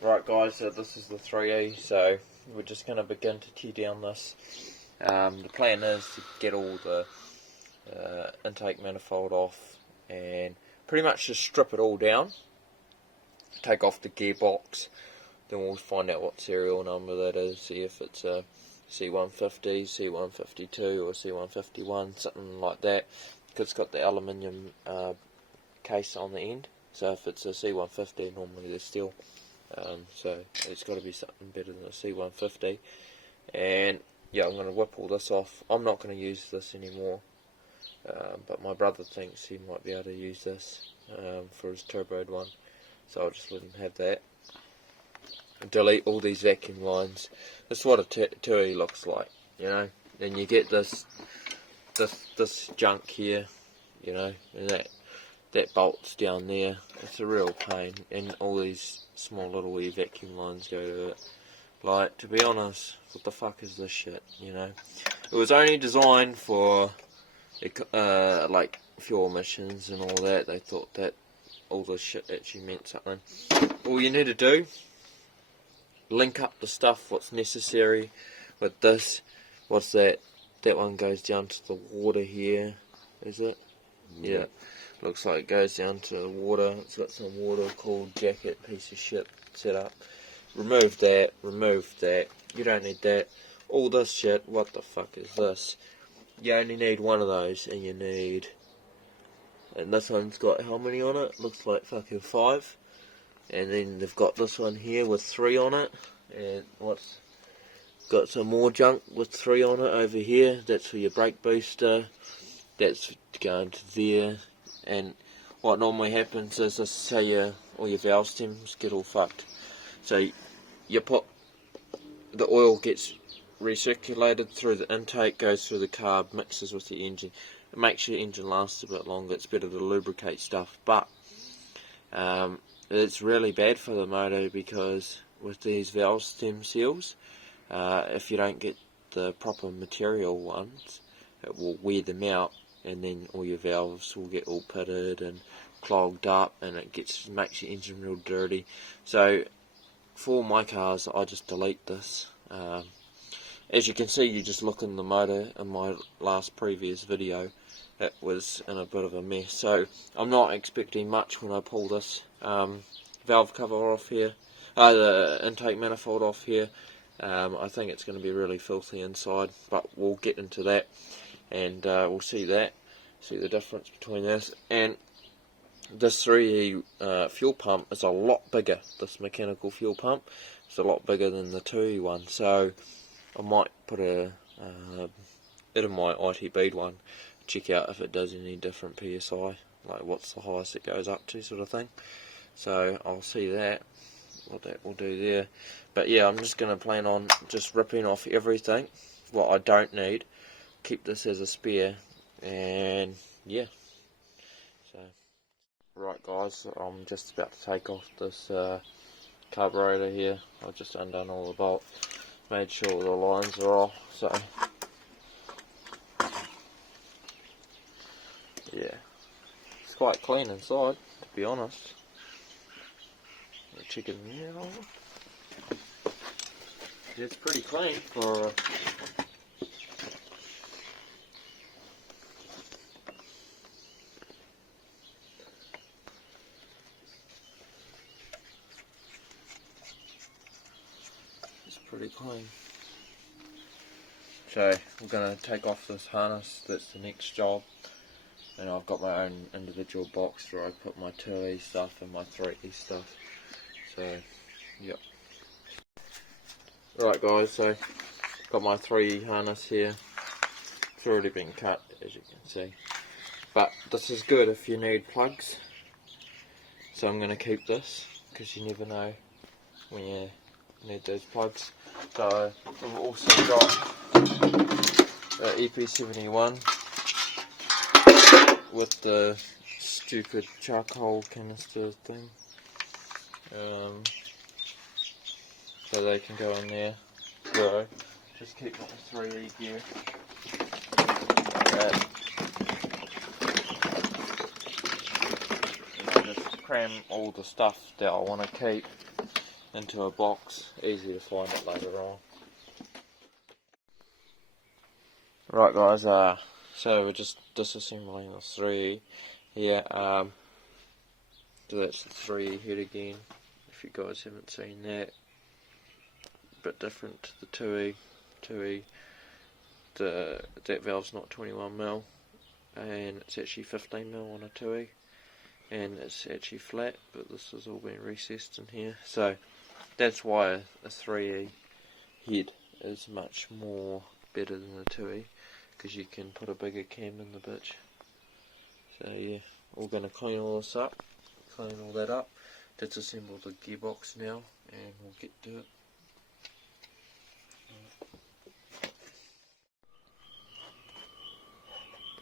Right guys, so this is the 3E, so we're just going to begin to tear down this. The plan is to get all the intake manifold off and pretty much just strip it all down, take off the gearbox, then we'll find out what serial number that is, see if it's a C150, C152 or C151, something like that, because it's got the aluminium case on the end. So if it's a C150, normally they're steel. So it's got to be something better than a C150. And yeah, I'm going to whip all this off. I'm not going to use this anymore, but my brother thinks he might be able to use this for his turboed one, so I'll just let him have that. Delete all these vacuum lines. This is what a TUI looks like, you know. And you get this junk here, you know, and that bolt's down there. It's a real pain, and all these small little wee vacuum lines go to it. Like, to be honest, what the fuck is this shit, you know? It was only designed for like fuel emissions and all that. They thought that all this shit actually meant something. All you need to do, link up the stuff what's necessary with this. What's that? That one goes down to the water here, is it? Yeah. Looks like it goes down to the water. It's got some water cooled jacket piece of shit set up. Remove that, you don't need that. All this shit, what the fuck is this? You only need one of those, and this one's got how many on it? Looks like fucking 5. And then they've got this one here with 3 on it, and got some more junk with 3 on it over here. That's for your brake booster, that's going to there. And what normally happens is this, say all your valve stems get all fucked. So you put, the oil gets recirculated through the intake, goes through the carb, mixes with the engine. It makes your engine last a bit longer. It's better to lubricate stuff, but it's really bad for the motor, because with these valve stem seals, if you don't get the proper material ones, it will wear them out, and then all your valves will get all pitted and clogged up, and it makes your engine real dirty. So for my cars, I just delete this. As you can see, you just look in the motor in my previous video, it was in a bit of a mess. So I'm not expecting much when I pull this valve cover off here, the intake manifold off here. I think it's going to be really filthy inside, but we'll get into that, and we'll see the difference between this and this 3E fuel pump. Is a lot bigger. This mechanical fuel pump is a lot bigger than the 2E one, so I might put it in my IT bead one, check out if it does any different PSI, like what's the highest it goes up to, sort of thing. So I'll see what that will do there. But yeah, I'm just going to plan on just ripping off everything what I don't need, keep this as a spare, and yeah. So right guys, I'm just about to take off this carburetor here. I've just undone all the bolts, made sure all the lines are off, so yeah, it's quite clean inside, to be honest. Chicken meal. It's pretty clean for pretty clean. So we're going to take off this harness. That's the next job, and I've got my own individual box where I put my 2E stuff and my 3E stuff. So yep. Right guys, so got my 3E harness here. It's already been cut, as you can see, but this is good if you need plugs. So I'm going to keep this, because you never know when you need those plugs. So we've also got EP71 with the stupid charcoal canister thing, so they can go in there. So just keep the 3E gear like that. And I just cram all the stuff that I want to keep into a box, easy to find it later on. Right guys, so we're just disassembling the 3E here. So that's the 3E head again, if you guys haven't seen that. A bit different to the 2E. 2E, that valve's not 21mm, and it's actually 15mm on a 2E, and it's actually flat, but this has all been recessed in here, so that's why a 3E head is much more better than the 2E, because you can put a bigger cam in the bitch. So yeah, we're going to clean all this up, clean all that up, disassemble the gearbox now, and we'll get to it.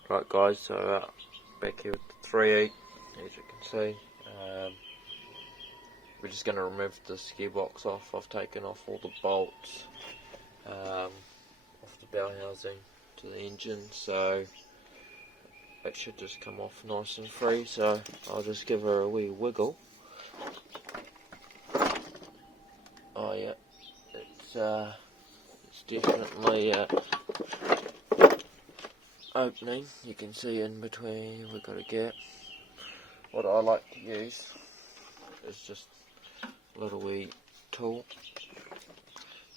Right guys, so back here with the 3E, as you can see, we're just going to remove this gearbox off. I've taken off all the bolts off the bell housing to the engine, so it should just come off nice and free, so I'll just give her a wee wiggle. Oh yeah, it's definitely opening. You can see in between we've got a gap. What I like to use is just a little wee tool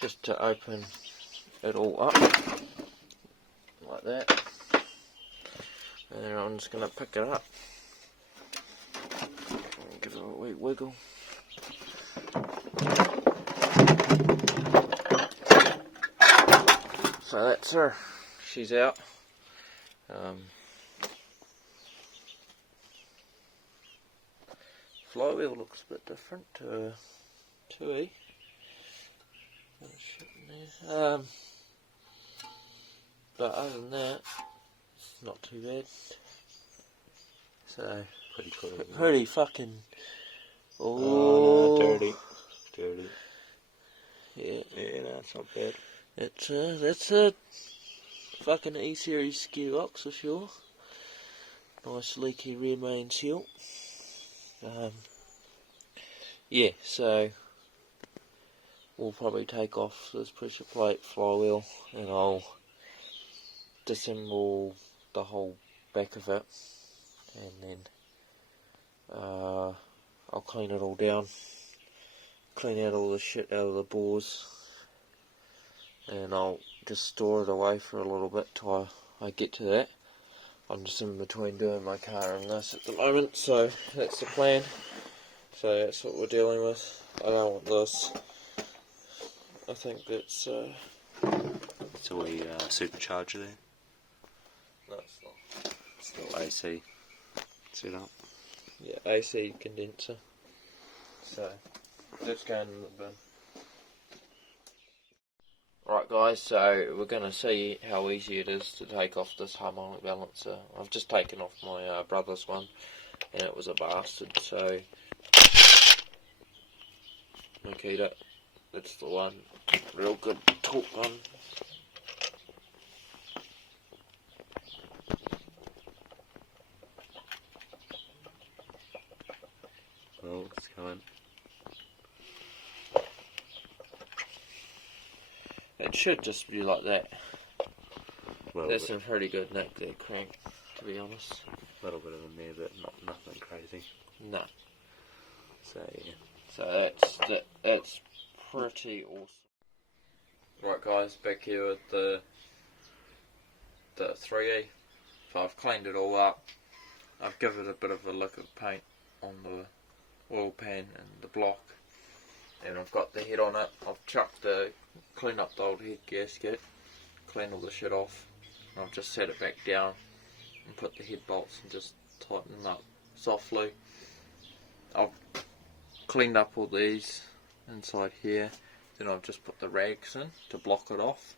just to open it all up like that, and then I'm just going to pick it up and give it a wee wiggle. So that's her, she's out. Flywheel looks a bit different to 2E. But other than that, it's not too bad. So pretty clean. Pretty fucking. Oh no, dirty. Yeah. Yeah, no, it's not bad. That's a fucking E-series gearbox for sure. Nice leaky rear main seal. Yeah, so we'll probably take off this pressure plate flywheel and I'll disassemble the whole back of it, and then I'll clean it all down, clean out all the shit out of the bores, and I'll just store it away for a little bit till I get to that. I'm just in between doing my car and this at the moment, so that's the plan. So that's what we're dealing with. I don't want this. I think that's it's a wee supercharger there. no, it's not. Still AC set up. Yeah, AC condenser. So that's going in the bin. Right guys, so we're going to see how easy it is to take off this harmonic balancer. I've just taken off my brother's one, and it was a bastard, so Makita, that's the one. Real good torque one. Oh, it's going. It should just be like that. Well, That's a pretty good neck there, crank, to be honest. A little bit of a mare, but nothing crazy. No. So yeah. So that's pretty awesome. Right guys, back here with the 3E. So I've cleaned it all up. I've given it a bit of a lick of paint on the oil pan and the block, and I've got the head on it. I've cleaned up the old head gasket, cleaned all the shit off, and I've just set it back down and put the head bolts and just tighten them up softly. I've cleaned up all these inside here, then I've just put the rags in to block it off.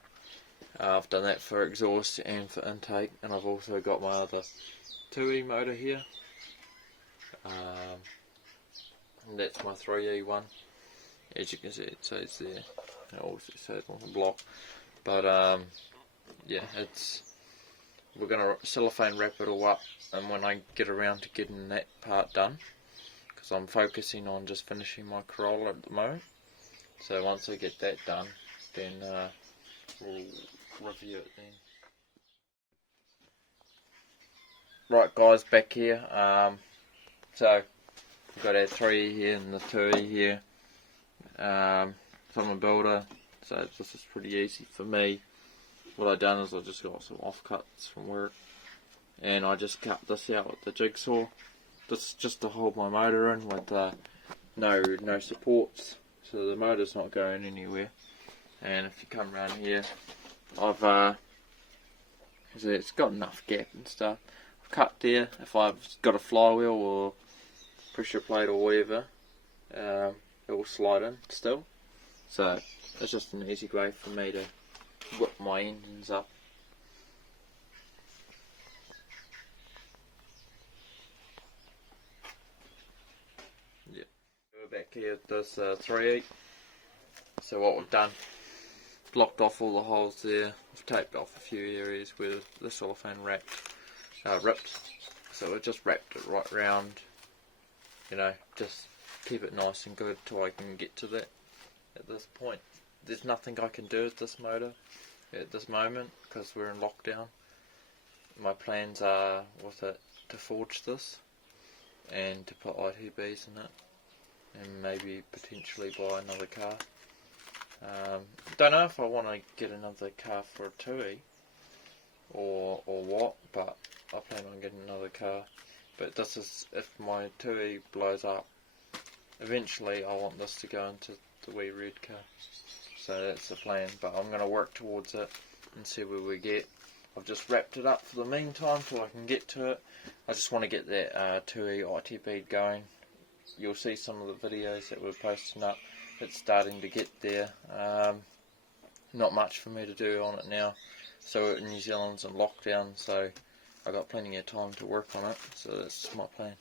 I've done that for exhaust and for intake, and I've also got my other 2E motor here, and that's my 3E one. As you can see, it says there, it also says on the block, but yeah, we're going to cellophane wrap it all up, and when I get around to getting that part done, because I'm focusing on just finishing my Corolla at the moment, So once I get that done, then we'll review it then. Right guys, back here. So we've got our 3 here and the 2 here. So I'm a builder, so this is pretty easy for me. What I've done is I just got some offcuts from work, and I just cut this out with the jigsaw. This is just to hold my motor in with no supports, so the motor's not going anywhere. And if you come around here, it's got enough gap and stuff. I've cut there. If I've got a flywheel or pressure plate or whatever, it will slide in still. So it's just an easy way for me to whip my engines up. Yep. We're back here at this 3.8. So what we've done, blocked off all the holes there. We've taped off a few areas where the cellophane ripped. So we just wrapped it right round. You know, just keep it nice and good till I can get to that. At this point, there's nothing I can do with this motor at this moment because we're in lockdown. My plans are with it to forge this and to put ITBs in it and maybe potentially buy another car. Don't know if I want to get another car for a TUI or what, but I plan on getting another car. But this is, if my TUI blows up, eventually I want this to go into the wee red car. So that's the plan, but I'm going to work towards it and see where we get. I've just wrapped it up for the meantime till I can get to it. I just want to get that TUI ITB going. You'll see some of the videos that we're posting up. It's starting to get there. Not much for me to do on it now. So New Zealand's in lockdown, so I've got plenty of time to work on it. So that's my plan.